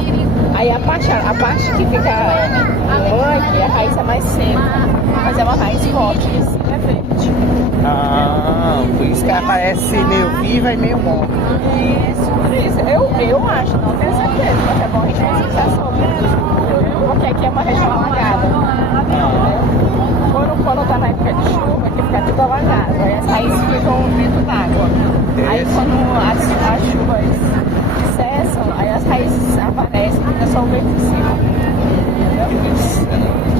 seca. Aí a parte que fica mangue, a raiz é mais seca. Mas é uma raiz forte, e assim é verde. Ah, por isso que ela parece meio viva e meio morta. Isso, por isso. Eu acho, não tenho certeza, mas é bom a gente pesquisar sobre. Porque aqui é uma região alagada. Quando tá na época de chuva, aqui fica tudo alagado. Aí as raízes ficam dentro d'água. Aí quando as chuvas cessam, aí as raízes aparecem e fica só o verde em cima. Entendeu?